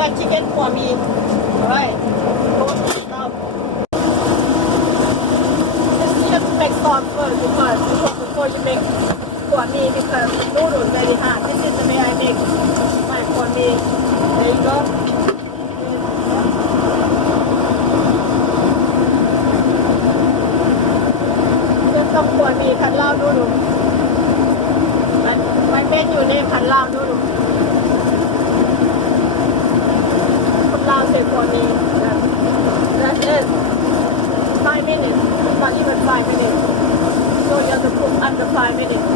like chicken for me. Alright. Now, just you have to make sauce first before you make for me because noodles very hard. This is the way I make my for me. There you go.ต้องขวดมีพันเหล้าดูมันเป็นอยู่ในพันเหล้าดูคนเหล้าเสร็จขวดนี้ That's it 5 minutes not even 5 minutes so you have to cook under 5 minutes